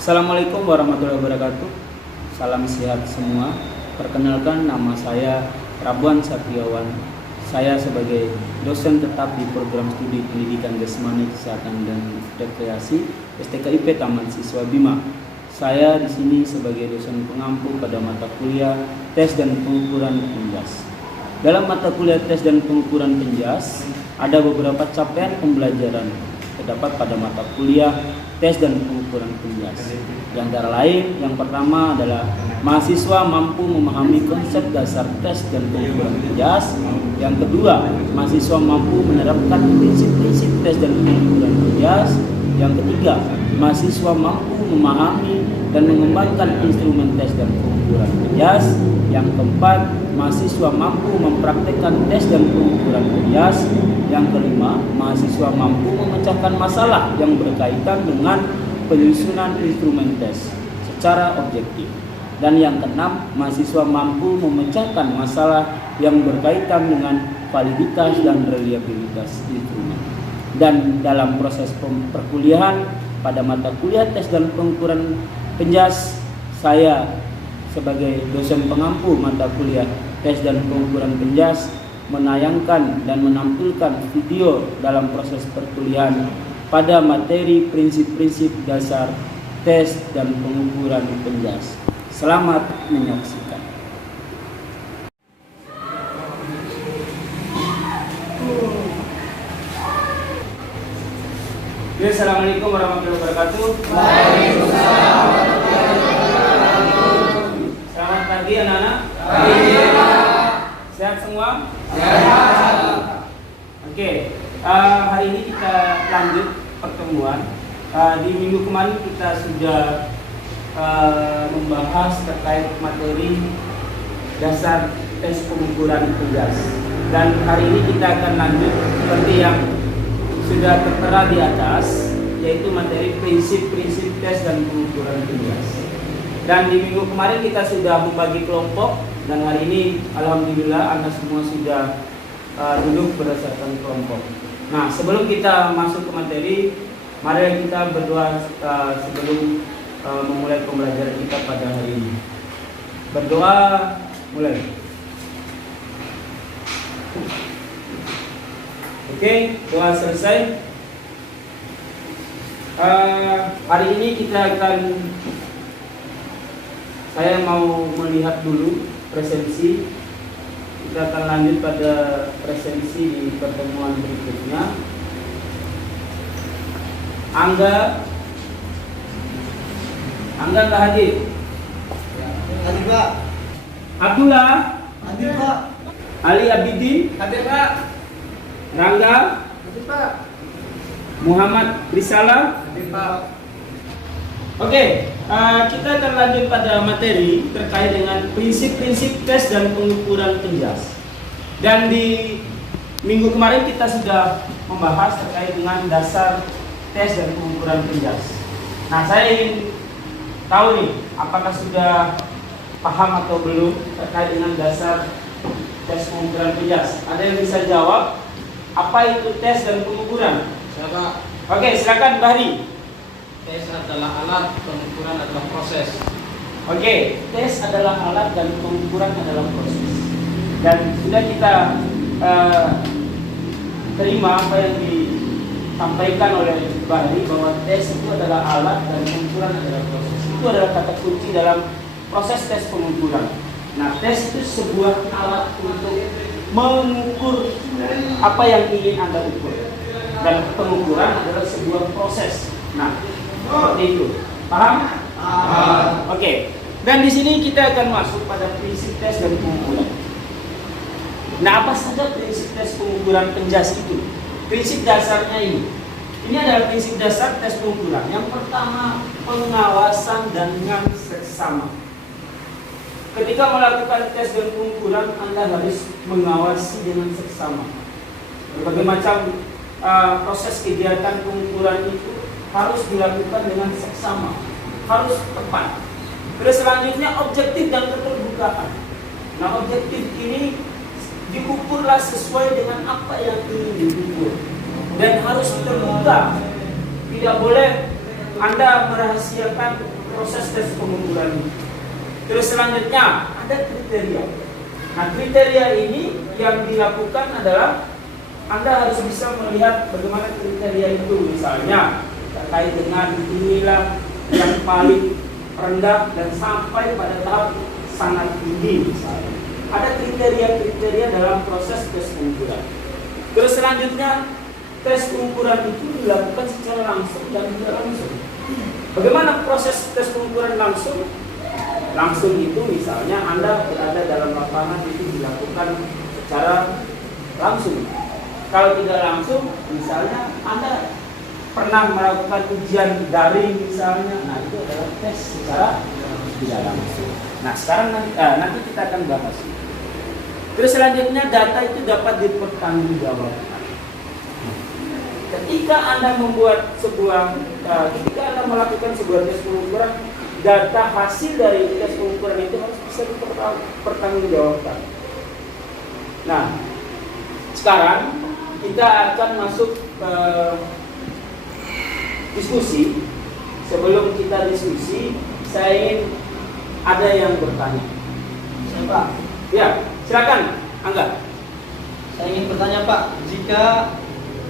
Assalamualaikum warahmatullahi wabarakatuh. Salam sehat semua. Perkenalkan, nama saya Rabuan Satriawan. Saya sebagai dosen tetap di program studi pendidikan jasmani, kesehatan dan rekreasi STKIP Taman Siswa Bima. Saya di sini sebagai dosen pengampu pada mata kuliah tes dan pengukuran penjas. Dalam mata kuliah tes dan pengukuran penjas, ada beberapa capaian pembelajaran terdapat pada mata kuliah tes dan pengukuran penjas. Di antara lain, yang pertama adalah mahasiswa mampu memahami konsep dasar tes dan pengukuran penjas. Yang kedua, mahasiswa mampu menerapkan prinsip-prinsip tes dan pengukuran penjas. Yang ketiga, mahasiswa mampu memahami dan mengembangkan instrumen tes dan pengukuran penjas. Yang keempat, mahasiswa mampu mempraktekkan tes dan pengukuran penjas. Yang kelima, mahasiswa mampu memecahkan masalah yang berkaitan dengan penyusunan instrumen tes secara objektif. Dan yang keenam, mahasiswa mampu memecahkan masalah yang berkaitan dengan validitas dan reliabilitas instrumen. Dan dalam proses perkuliahan pada mata kuliah tes dan pengukuran penjas, saya sebagai dosen pengampu mata kuliah tes dan pengukuran penjas menayangkan dan menampilkan video dalam proses perkuliahan pada materi prinsip-prinsip dasar tes dan pengukuran penjas. Selamat menyaksikan. Assalamualaikum warahmatullahi wabarakatuh. Waalaikumsalam warahmatullahi wabarakatuh. Selamat pagi anak-anak. Sehat semua? Sehat. Oke, hari ini kita lanjut pertemuan. Di minggu kemarin kita sudah membahas terkait materi dasar tes pengukuran penjas. Dan hari ini kita akan lanjut seperti yang sudah tertera di atas, yaitu materi prinsip-prinsip tes dan pengukuran penjas. Dan di minggu kemarin kita sudah membagi kelompok, dan hari ini alhamdulillah Anda semua sudah duduk berdasarkan kelompok. Nah, sebelum kita masuk ke materi, mari kita berdoa sebelum memulai pembelajaran kita pada hari ini. Berdoa, mulai. Oke, doa selesai. Hari ini saya mau melihat dulu presensi. Kita akan lanjut pada presensi di pertemuan berikutnya. Angga nggak hadir? Hadir Pak. Abdullah, Hadir Pak. Ali Abidin, Hadir Pak. Rangga, Hadir Pak. Muhammad Risalah. Hadir Pak. Oke, kita akan lanjut pada materi terkait dengan prinsip-prinsip tes dan pengukuran penjas. Dan di minggu kemarin kita sudah membahas terkait dengan dasar tes dan pengukuran penjas. Nah, saya ingin tahu nih, apakah sudah paham atau belum terkait dengan dasar tes pengukuran penjas? Ada yang bisa jawab? Apa itu tes dan pengukuran? Siapa? Oke, silakan Bahri. Tes adalah alat, pengukuran adalah proses. Oke, tes adalah alat dan pengukuran adalah proses. Dan sudah kita terima apa yang disampaikan oleh Bahri, bahwa tes itu adalah alat dan pengukuran adalah proses. Itu adalah kata kunci dalam proses tes pengukuran. Nah, tes itu sebuah alat untuk mengukur apa yang ingin Anda ukur. Dan pengukuran adalah sebuah proses. Nah, seperti itu. Paham? Oke. Dan di sini kita akan masuk pada prinsip tes dan pengukuran. Nah, apa saja prinsip tes pengukuran penjas itu? Prinsip dasarnya ini. Ini adalah prinsip dasar tes pengukuran. Yang pertama, pengawasan dengan seksama. Ketika melakukan tes dan pengukuran, Anda harus mengawasi dengan seksama. Berbagai macam proses kegiatan pengukuran itu harus dilakukan dengan seksama, harus tepat. Terus selanjutnya objektif dan keterbukaan. Nah, objektif ini diukurlah sesuai dengan apa yang ingin diukur dan harus terbuka. Tidak boleh Anda merahasiakan proses tes pengukuran ini. Terus selanjutnya ada kriteria. Nah, kriteria ini yang dilakukan adalah Anda harus bisa melihat bagaimana kriteria itu. Misalnya terkait dengan inilah yang paling rendah dan sampai pada tahap sangat tinggi misalnya. Ada kriteria-kriteria dalam proses tes pengukuran. Terus selanjutnya tes pengukuran itu dilakukan secara langsung dan tidak langsung. Bagaimana proses tes pengukuran langsung? Langsung itu misalnya Anda berada dalam lapangan itu dilakukan secara langsung. Kalau tidak langsung, misalnya Anda pernah melakukan ujian daring misalnya, nah itu adalah tes secara tidak langsung. Nah sekarang nanti kita akan bahas. Terus selanjutnya data itu dapat dipertanggungjawabkan. Ketika Anda ketika Anda melakukan sebuah tes pengukuran, data hasil dari tes pengukuran itu harus bisa dipertanggungjawabkan. Nah, sekarang kita akan masuk ke diskusi. Sebelum kita diskusi, saya ingin ada yang bertanya. Siapa? Ya, silakan, Angga. Saya ingin bertanya Pak, jika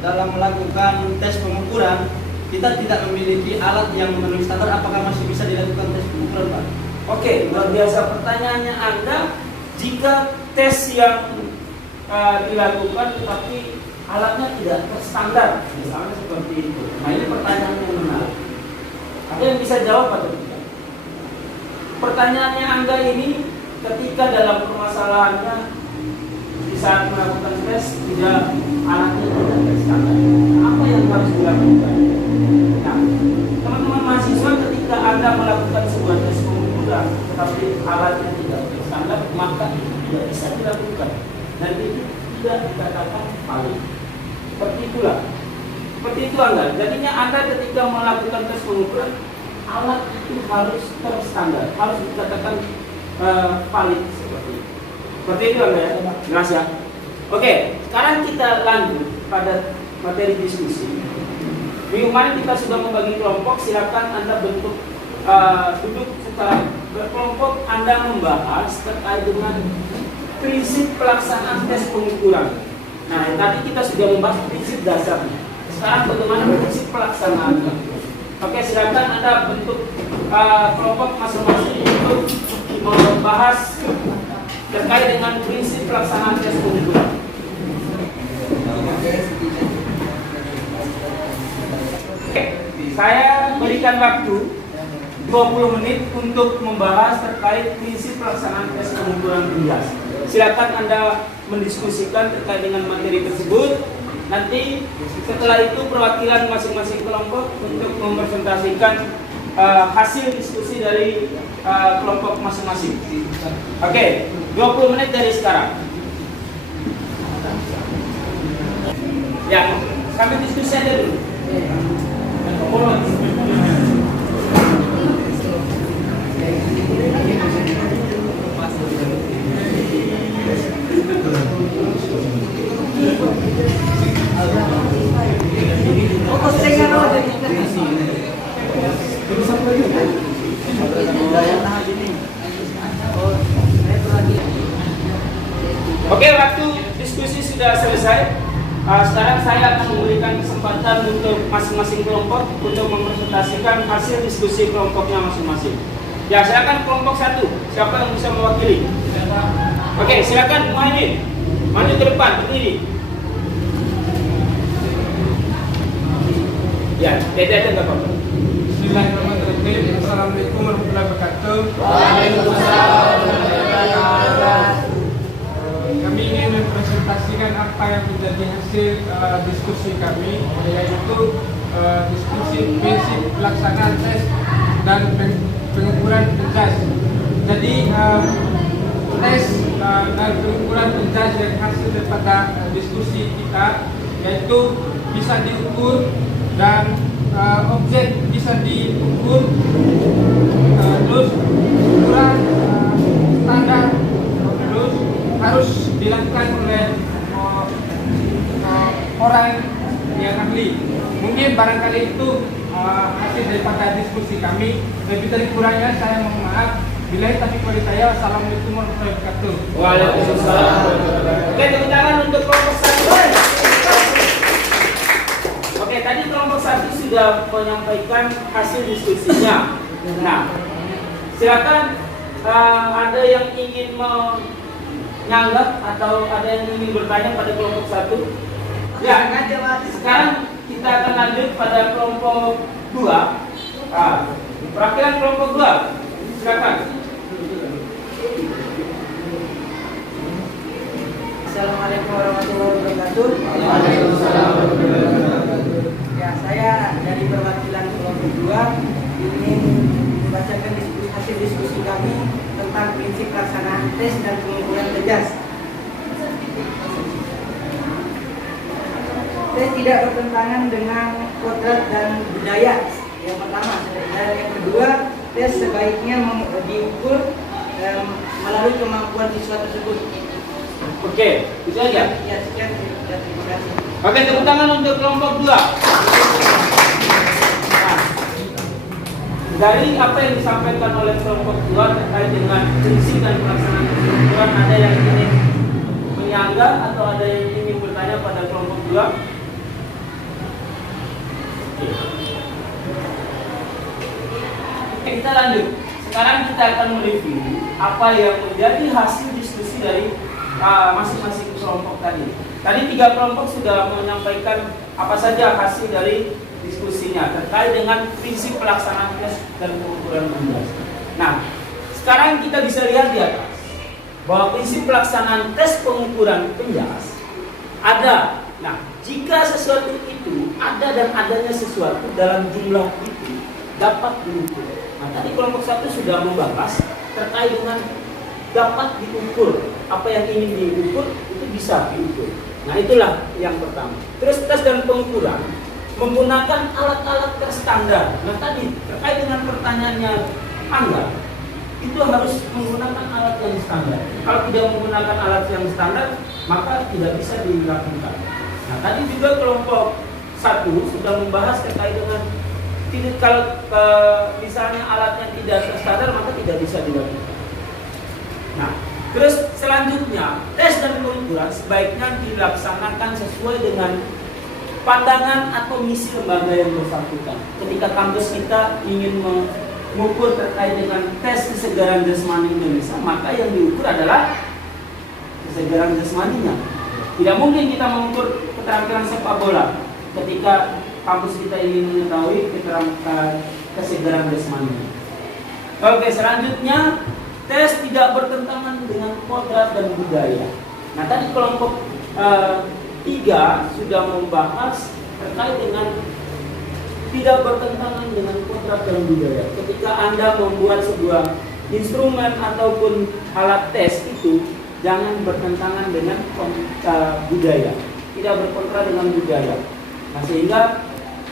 dalam melakukan tes pengukuran kita tidak memiliki alat yang memenuhi standar, apakah masih bisa dilakukan tes pengukuran Pak? Oke, luar biasa pertanyaannya Anda. Jika tes yang dilakukan tetapi alatnya tidak terstandar, misalnya seperti itu. Nah ini pertanyaan yang menarik. Ada yang bisa jawab atau tidak? Pertanyaannya Angga ini ketika dalam permasalahannya di saat melakukan tes tidak alatnya tidak terstandar, apa yang harus dilakukan? Nah, teman-teman mahasiswa ketika Anda melakukan sebuah tes pengukuran tetapi alatnya tidak terstandar, maka itu tidak bisa dilakukan dan itu tidak dikatakan valid. Seperti itulah. Seperti itu Anda. Jadinya Anda ketika melakukan tes pengukuran, alat itu harus terstandar, harus dikatakan valid seperti itu. Seperti itu Anda ya. Jelas ya? Oke, sekarang kita lanjut pada materi diskusi. Minggu kemarin kita sudah membagi kelompok. Silakan Anda bentuk duduk secara berkelompok. Anda membahas terkait dengan prinsip pelaksanaan tes pengukuran. Nah, tadi kita sudah membahas prinsip dasarnya. Sekarang bagaimana prinsip pelaksanaannya? Oke, silakan Anda bentuk kelompok masing-masing untuk membahas terkait dengan prinsip pelaksanaan tes pengukuran. Oke, saya berikan waktu 20 menit untuk membahas terkait prinsip pelaksanaan tes pengukuran bias. Silakan Anda mendiskusikan terkait dengan materi tersebut. Nanti setelah itu perwakilan masing-masing kelompok untuk mempresentasikan hasil diskusi dari kelompok masing-masing. Oke, 20 menit dari sekarang. Ya, kami diskusi aja dulu. Oke, waktu diskusi sudah selesai. Sekarang saya akan memberikan kesempatan untuk masing-masing kelompok untuk mempresentasikan hasil diskusi kelompoknya masing-masing. Ya, silakan kelompok 1. Siapa yang bisa mewakili? Oke, silakan Muhaimin. Maju ke depan, berdiri. Ya, beda aja nggak apa-apa. Bismillahirrahmanirrahim. Assalamualaikum warahmatullahi wabarakatuh. Waalaikumsalam warahmatullahi wabarakatuh. Kami ingin mempresentasikan apa yang menjadi hasil diskusi kami, yaitu diskusi prinsip pelaksanaan tes dan pengukuran penjas. Jadi tes dan pengukuran penjas yang hasil daripada diskusi kita, yaitu bisa diukur dan objek bisa diukur, terus ukuran standar, terus harus dilakukan oleh orang yang ahli. Mungkin barangkali itu hasil daripada diskusi kami. Lebih dari kurangnya saya mohon maaf. Billahi taufiq wal hidayah. Assalamualaikum warahmatullahi wabarakatuh. Waalaikumsalam. Oke, tepuk tangan untuk kelompok 1. Oke, tadi kelompok 1 sudah menyampaikan hasil diskusinya. Nah, silakan ada yang ingin menyanggap atau ada yang ingin bertanya pada kelompok 1? Ya, sekarang kita akan lanjut pada kelompok 2. Perwakilan kelompok 2, silakan. Assalamualaikum warahmatullahi wabarakatuh. Waalaikumsalam warahmatullahi wabarakatuh. Ya, saya dari perwakilan kelompok 2 ingin membacakan hasil diskusi kami tentang prinsip pelaksanaan tes dan pengukuran tegas. Tes tidak bertentangan dengan kodrat dan budaya. Yang pertama, dan yang kedua, tes sebaiknya diukur melalui kemampuan siswa tersebut. Oke, itu aja. Ya, sekian. Terima kasih. Oke, tepuk tangan untuk kelompok 2. Nah, dari apa yang disampaikan oleh kelompok 2 terkait dengan prinsip dan pelaksanaan pengukuran, ada yang ingin menyanggah atau ada yang ingin bertanya pada kelompok 2? Oke, kita lanjut. Sekarang kita akan mereview apa yang menjadi hasil diskusi dari masing-masing kelompok tadi. Tadi 3 kelompok sudah menyampaikan apa saja hasil dari diskusinya terkait dengan prinsip pelaksanaan tes dan pengukuran PENJAS. Nah, sekarang kita bisa lihat di atas bahwa prinsip pelaksanaan tes pengukuran PENJAS ada. Nah, jika sesuatu itu ada dan adanya sesuatu dalam jumlah itu dapat diukur. Nah, tadi kelompok 1 sudah membahas terkait dengan dapat diukur. Apa yang ingin diukur itu bisa diukur. Nah, itulah yang pertama. Terus tes dan pengukuran menggunakan alat-alat terstandar. Nah, tadi terkait dengan pertanyaannya Angga, itu harus menggunakan alat yang standar. Kalau tidak menggunakan alat yang standar, maka tidak bisa dilakukan. Nah, tadi juga kelompok 1 sudah membahas terkait dengan kalau misalnya alatnya tidak terstandar, maka tidak bisa dilakukan. Nah, terus selanjutnya tes dan pengukuran sebaiknya dilaksanakan sesuai dengan pandangan atau misi lembaga yang bersangkutan. Ketika kampus kita ingin mengukur terkait dengan tes kesegaran jasmani Indonesia, maka yang diukur adalah kesegaran jasmaninya. Tidak mungkin kita mengukur keterampilan sepak bola ketika kampus kita ingin mengetahui keterampilan kesegaran jasmaninya. Oke, selanjutnya tes tidak bertentangan dengan kodrat dan budaya. Nah, tadi kelompok 3 sudah membahas terkait dengan tidak bertentangan dengan kodrat dan budaya. Ketika Anda membuat sebuah instrumen ataupun alat tes itu jangan bertentangan dengan budaya, tidak berkontra dengan budaya. Nah, sehingga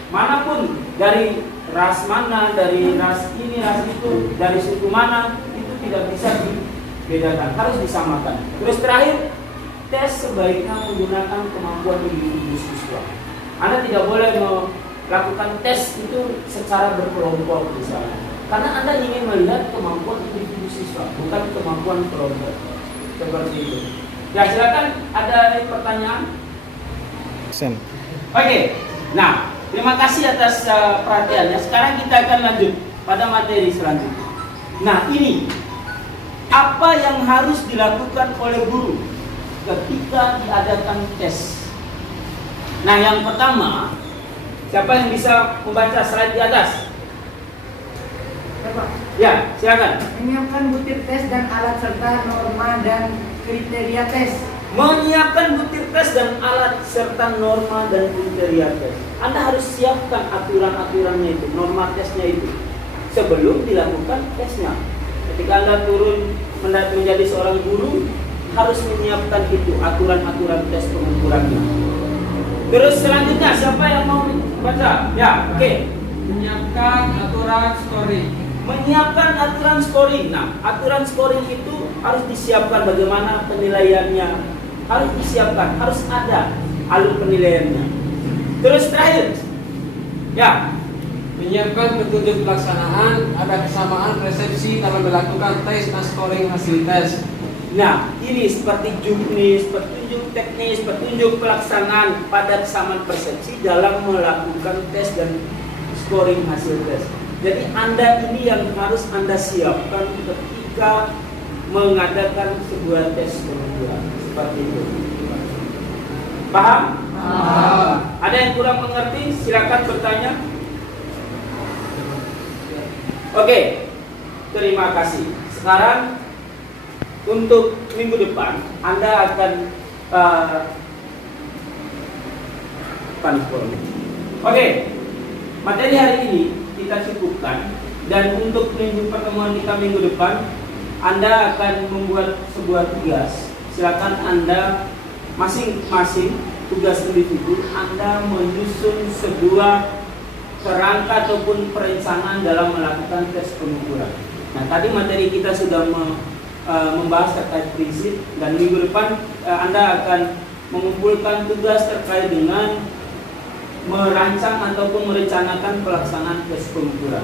manapun dari ras mana, dari ras ini, ras itu, dari suku mana, itu tidak bisa dibedakan, harus disamakan. Terus terakhir, tes sebaiknya menggunakan kemampuan individu siswa. Anda tidak boleh melakukan tes itu secara berkelompok misalnya, karena Anda ingin melihat kemampuan individu siswa, bukan kemampuan kelompok. Seperti itu. Ya, silakan, ada pertanyaan? Oke, nah, terima kasih atas perhatiannya. Sekarang kita akan lanjut pada materi selanjutnya. Nah, ini apa yang harus dilakukan oleh guru ketika diadakan tes. Nah, yang pertama, siapa yang bisa membaca slide di atas? Ya, silakan. Menyiapkan butir tes dan alat serta norma dan kriteria tes. Menyiapkan butir tes dan alat serta norma dan kriteria tes. Anda harus siapkan aturan-aturannya itu, norma tesnya itu sebelum dilakukan tesnya. Ketika Anda turun menjadi seorang guru, harus menyiapkan itu, aturan-aturan tes pengukurannya. Terus selanjutnya, siapa yang mau baca? Ya, oke. Menyiapkan aturan scoring. Menyiapkan aturan scoring. Nah, aturan scoring itu harus disiapkan, bagaimana penilaiannya, harus disiapkan, harus ada alur penilaiannya. Terus terakhir, ya, menyiapkan petunjuk pelaksanaan, ada kesamaan resepsi dalam melakukan tes dan scoring hasil tes. Nah, ini seperti juknis, petunjuk teknis, petunjuk pelaksanaan pada kesamaan persepsi dalam melakukan tes dan scoring hasil tes. Jadi Anda ini yang harus Anda siapkan ketika mengadakan sebuah tes pengukuran seperti itu. Paham? Ada yang kurang mengerti? Silakan bertanya. Oke, terima kasih. Sekarang untuk minggu depan Anda akan Oke, materi hari ini kita cukupkan, dan untuk pertemuan kita minggu depan Anda akan membuat sebuah tugas. Silakan Anda masing-masing tugas individu Anda menyusun sebuah kerangka ataupun perencanaan dalam melakukan tes pengukuran. Nah, tadi materi kita sudah membahas terkait prinsip, dan minggu depan Anda akan mengumpulkan tugas terkait dengan merancang ataupun merencanakan pelaksanaan tes pengukuran.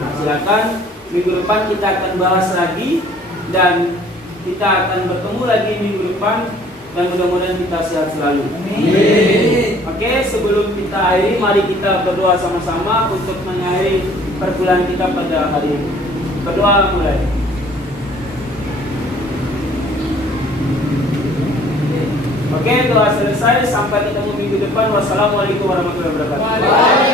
Nah, silakan minggu depan kita akan bahas lagi, dan kita akan bertemu lagi minggu depan, dan mudah-mudahan kita sehat selalu. Amin. Oke, sebelum kita akhiri, mari kita berdoa sama-sama untuk mengakhiri perkuliahan kita pada hari ini. Berdoa mulai. Oke, doa selesai. Sampai ketemu minggu depan. Wassalamualaikum warahmatullahi wabarakatuh.